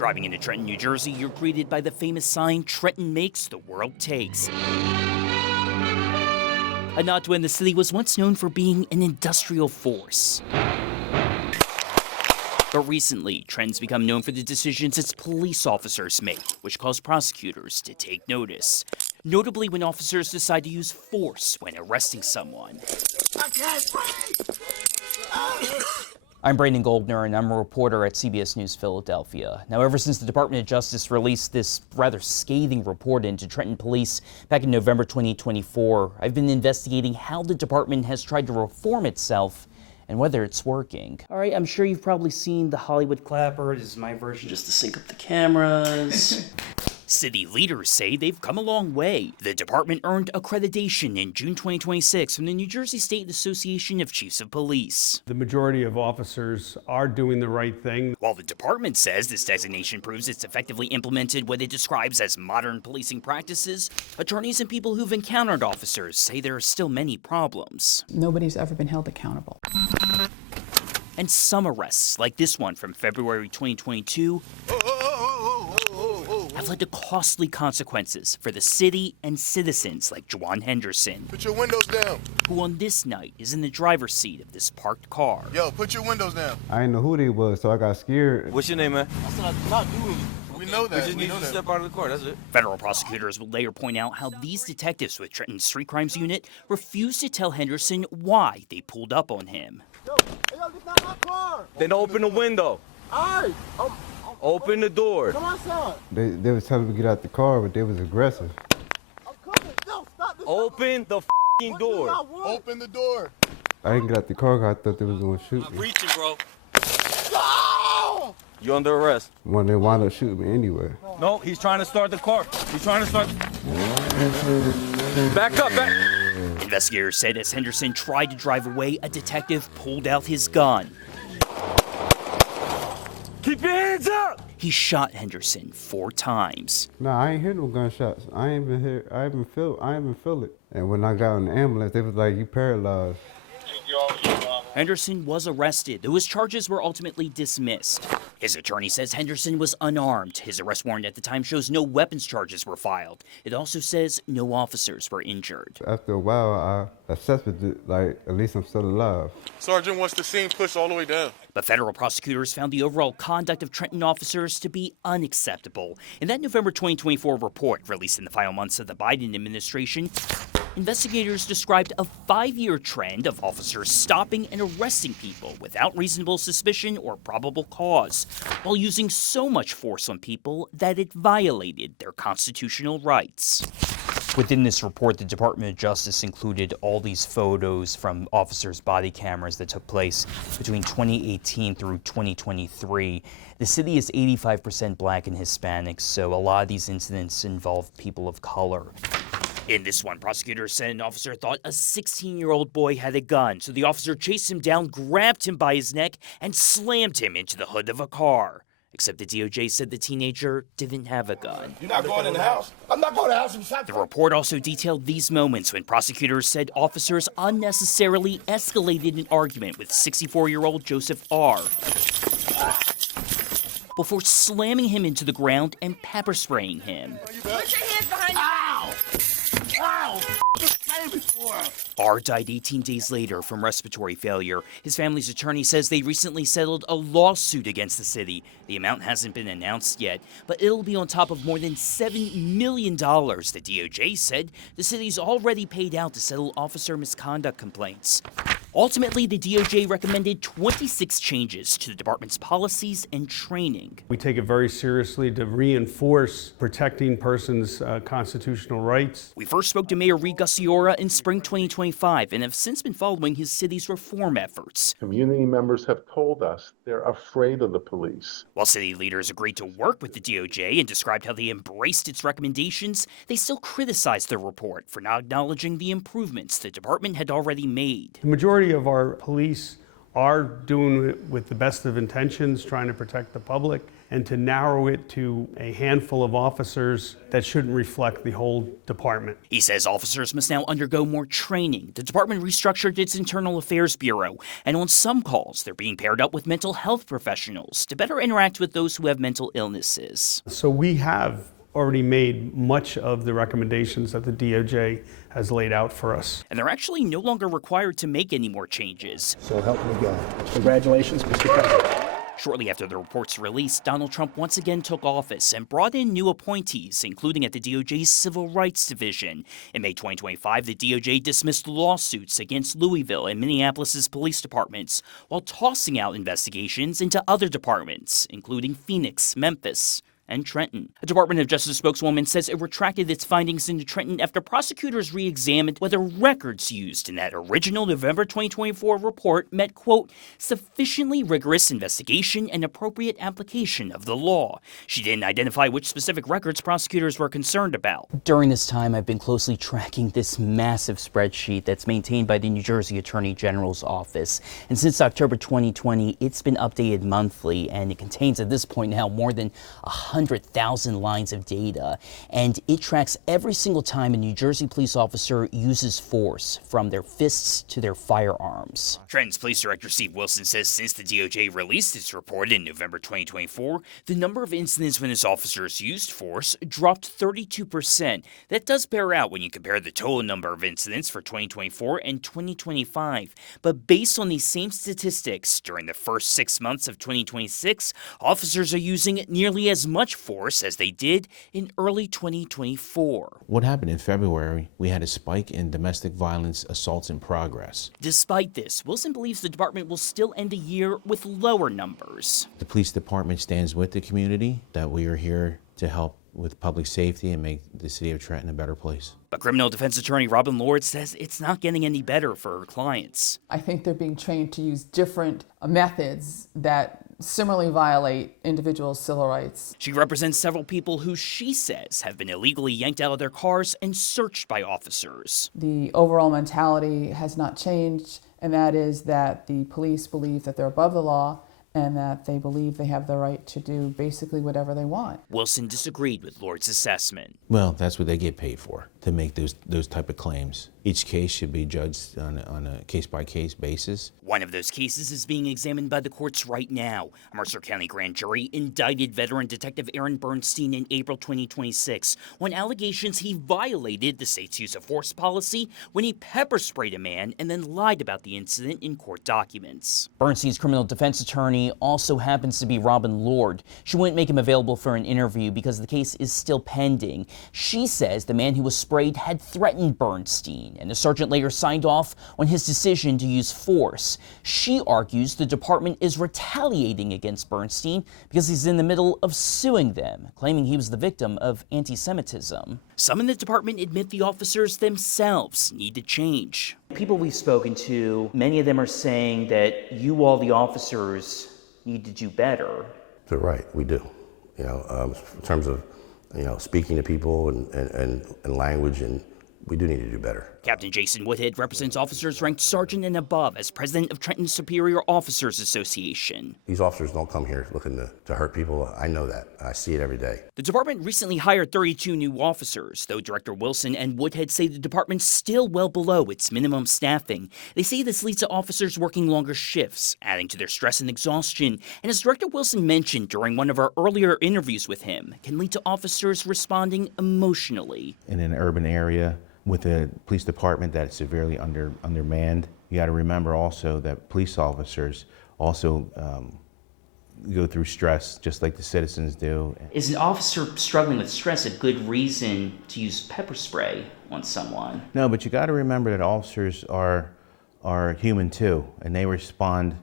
Driving into Trenton, New Jersey, you're greeted by the famous sign, "Trenton makes, the world takes." A nod to when the city was once known for being an industrial force. But recently, Trenton's become known for the decisions its police officers make, which cause prosecutors to take notice. Notably when officers decide to use force when arresting someone. I'm Brandon Goldner, and I'm a reporter at CBS News Philadelphia. Now, ever since the Department of Justice released this rather scathing report into Trenton Police back in November 2024, I've been investigating how the department has tried to reform itself and whether it's working. All right, I'm sure you've probably seen the Hollywood clapper. This is my version just to sync up the cameras. City leaders say they've come a long way. The department earned accreditation in June 2026 from the New Jersey State Association of Chiefs of Police. The majority of officers are doing the right thing. While the department says this designation proves it's effectively implemented what it describes as modern policing practices, attorneys and people who've encountered officers say there are still many problems. Nobody's ever been held accountable. And some arrests, like this one from February 2022, have led to costly consequences for the city and citizens like Jajuan Henderson. Put your windows down. Who on this night is in the driver's seat of this parked car. Yo, put your windows down. I didn't know who they was, so I got scared. What's your name, man? I said I'm not doing it. We know that. We just need you to step out of the car, that's it. Federal prosecutors will later point out how these detectives with Trenton's Street Crimes Unit refused to tell Henderson why they pulled up on him. Yo, get out my car. Then open the window. All right. Open the door. Come outside. They was telling me to get out the car, but they was aggressive. I'm coming. Yo, stop this. Open the door. Open the door. I didn't get out the car because I thought they was going to shoot me. Reaching, bro. No! You under arrest. When they wound up shooting me anyway. No, he's trying to start the car. He's trying to start. Back up, back. Investigators said as Henderson tried to drive away, a detective pulled out his gun. Keep your hands up! He shot Henderson 4 times. Nah, I ain't hear no gunshots. I ain't been here. I ain't feel it. And when I got in the ambulance, they was like, "You paralyzed." Henderson was arrested, though his charges were ultimately dismissed. His attorney says Henderson was unarmed. His arrest warrant at the time shows no weapons charges were filed. It also says no officers were injured. After a while, I assessed it like, at least I'm still alive. Sergeant wants the scene pushed all the way down. But federal prosecutors found the overall conduct of Trenton officers to be unacceptable. In that November 2024 report, released in the final months of the Biden administration, investigators described a 5-year trend of officers stopping and arresting people without reasonable suspicion or probable cause, while using so much force on people that it violated their constitutional rights. Within this report, the Department of Justice included all these photos from officers' body cameras that took place between 2018 through 2023. The city is 85% black and Hispanic, so a lot of these incidents involve people of color. In this one, prosecutors said an officer thought a 16-year-old boy had a gun, so the officer chased him down, grabbed him by his neck, and slammed him into the hood of a car. Except the DOJ said the teenager didn't have a gun. You're not going in the house. I'm not going to the house. The report also detailed these moments when prosecutors said officers unnecessarily escalated an argument with 64-year-old Joseph R. before slamming him into the ground and pepper spraying him. Put your hands behind you. Ow! Ow! R died 18 days later from respiratory failure. His family's attorney says they recently settled a lawsuit against the city. The amount hasn't been announced yet, but it'll be on top of more than $7 million the DOJ said the city's already paid out to settle officer misconduct complaints. Ultimately, the DOJ recommended 26 changes to the department's policies and training. We take it very seriously to reinforce protecting persons' constitutional rights. We first spoke to Mayor Reed Gussiora in spring 2025 and have since been following his city's reform efforts. Community members have told us they're afraid of the police. While city leaders agreed to work with the DOJ and described how they embraced its recommendations, they still criticized the report for not acknowledging the improvements the department had already made. The majority of our police are doing it with the best of intentions, trying to protect the public and to narrow it to a handful of officers that shouldn't reflect the whole department. He says officers must now undergo more training. The department restructured its Internal Affairs Bureau, and on some calls, they're being paired up with mental health professionals to better interact with those who have mental illnesses. So we have already made much of the recommendations that the DOJ has laid out for us. And they're actually no longer required to make any more changes. So help me God. Congratulations, Mr. President. Shortly after the report's release, Donald Trump once again took office and brought in new appointees, including at the DOJ's Civil Rights Division. In May 2025, the DOJ dismissed lawsuits against Louisville and Minneapolis' police departments, while tossing out investigations into other departments, including Phoenix, Memphis, and Trenton. A Department of Justice spokeswoman says it retracted its findings into Trenton after prosecutors re-examined whether records used in that original November 2024 report met, quote, sufficiently rigorous investigation and appropriate application of the law. She didn't identify which specific records prosecutors were concerned about. During this time, I've been closely tracking this massive spreadsheet that's maintained by the New Jersey Attorney General's office. And since October 2020, it's been updated monthly, and it contains at this point now more than 100,000 lines of data, and it tracks every single time a New Jersey police officer uses force, from their fists to their firearms. Trenton's Police Director Steve Wilson says since the DOJ released its report in November 2024, the number of incidents when his officers used force dropped 32%. That does bear out when you compare the total number of incidents for 2024 and 2025. But based on these same statistics, during the first 6 months of 2026, officers are using nearly as much force as they did in early 2024. What happened in February, we had a spike in domestic violence assaults in progress. Despite this, Wilson believes the department will still end the year with lower numbers. The police department stands with the community, that we are here to help with public safety and make the city of Trenton a better place. But criminal defense attorney Robin Lord says it's not getting any better for her clients. I think they're being trained to use different methods that similarly violate individuals' civil rights. She represents several people who she says have been illegally yanked out of their cars and searched by officers. The overall mentality has not changed, and that is that the police believe that they're above the law and that they believe they have the right to do basically whatever they want. Wilson disagreed with Lord's assessment. Well, that's what they get paid for, to make those type of claims. Each case should be judged on a case-by-case basis. One of those cases is being examined by the courts right now. A Mercer County grand jury indicted veteran detective Aaron Bernstein in April 2026 on allegations he violated the state's use of force policy when he pepper sprayed a man and then lied about the incident in court documents. Bernstein's criminal defense attorney also happens to be Robin Lord. She wouldn't make him available for an interview because the case is still pending. She says the man who was sprayed had threatened Bernstein, and the sergeant later signed off on his decision to use force. She argues the department is retaliating against Bernstein because he's in the middle of suing them, claiming he was the victim of anti-Semitism. Some in the department admit the officers themselves need to change. People we've spoken to, many of them are saying that you all, the officers, need to do better. They're right, we do. In terms of, speaking to people and language, and we do need to do better. Captain Jason Woodhead represents officers ranked sergeant and above as president of Trenton Superior Officers Association. These officers don't come here looking to hurt people. I know that. I see it every day. The department recently hired 32 new officers, though Director Wilson and Woodhead say the department's still well below its minimum staffing. They say this leads to officers working longer shifts, adding to their stress and exhaustion, and as Director Wilson mentioned during one of our earlier interviews with him, can lead to officers responding emotionally. In an urban area, with a police department that's severely undermanned, you got to remember also that police officers also go through stress just like the citizens do. Is an officer struggling with stress a good reason to use pepper spray on someone? No, but you got to remember that officers are human too, and they respond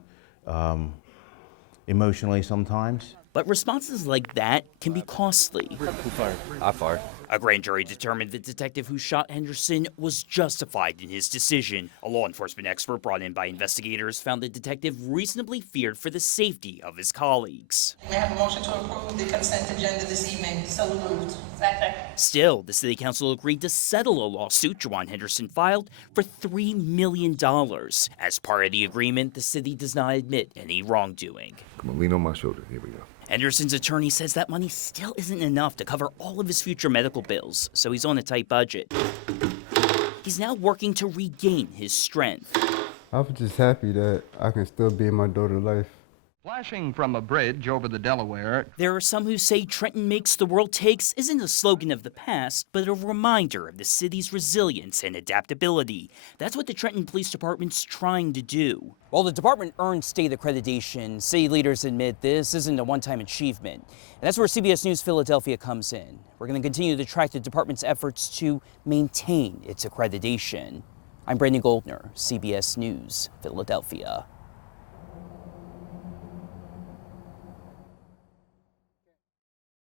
emotionally sometimes. But responses like that can be costly. Who fired? I fired. A grand jury determined the detective who shot Henderson was justified in his decision. A law enforcement expert brought in by investigators found the detective reasonably feared for the safety of his colleagues. May I have a motion to approve the consent agenda this evening? So moved. Second. Still, the city council agreed to settle a lawsuit Jajuan Henderson filed for $3 million. As part of the agreement, the city does not admit any wrongdoing. Come on, lean on my shoulder. Here we go. Henderson's attorney says that money still isn't enough to cover all of his future medical bills, so he's on a tight budget. He's now working to regain his strength. I was just happy that I can still be in my daughter's life. Flashing from a bridge over the Delaware. There are some who say Trenton makes the world takes isn't a slogan of the past, but a reminder of the city's resilience and adaptability. That's what the Trenton Police Department's trying to do. While the department earned state accreditation, city leaders admit this isn't a one-time achievement. And that's where CBS News Philadelphia comes in. We're going to continue to track the department's efforts to maintain its accreditation. I'm Brandon Goldner, CBS News Philadelphia.